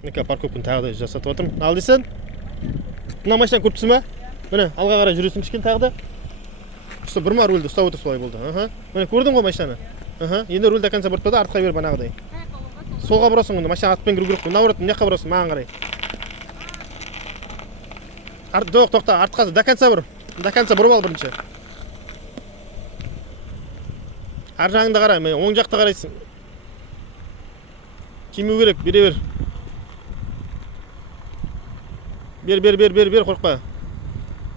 Мінекей парковканы тағы да жасатып отырмын. Ал дейсің? Мына машинаны көріпсің ба? Міне, алға қарай жүресің кішкене тағы да. Осы бұрма рульді ұстап отыр, солай болды. Міне, көрдің ғой машинаны? Енді рульді до конца бұртпады, артқа бер банағыдай. Солға бұрасың онда, машина артпен кіру керек. Наоборот, мына жаққа бұрасың, маған қарай. Жоқ, тоқта, артқа до конца бұр. До конца бұрып ал бірінші. Ар жағыңда қара, оң жақта қарайсың. Кимеу керек, бере бер. Бер, қорқпа.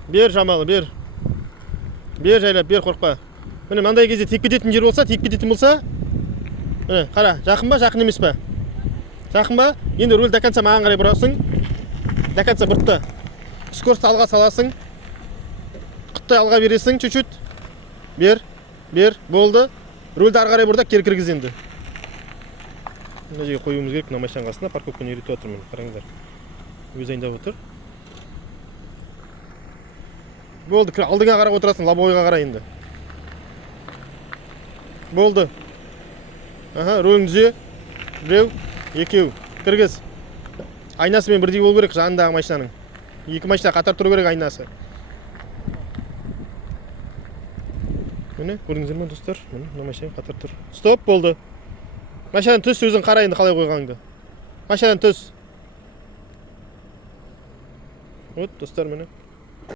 Бер, жамалы, бер. Бер, жайлап, бер, қорқпа. Міне, мынандай кезде тиіп кететін жер болса, міне, қара, жақын ба, жақын емес па? Жақын ба? Енді руль до конца маған қарай бұрасың. До конца бұртты. Скорості алға саласың. Құттай алға бересің, чуть-чуть. Бер, болды. Рульді ары қарай бұрда, кері кіргіз енді. Мына жерге қоюымыз керек, мына машинаның қасына парковканы үйретіп отырмын, қараңыздар. Өз айындап отыр. Болды, алдыңа қарап отырасың, лобовойға қарай енді. Болды. Рөлің түзе. Біреу, екеу. Кіргіз. Айнасымен бірдей болу керек жанындағы машинаның. Екі машина қатар тұру керек айнасы. Міне, көрдіңіздер ме достар? Мына машина қатар тұр. Стоп, болды. Машинадан түс, өзің қара енді қалай қойғаныңды. Машинадан түс. Вот, достар, міне.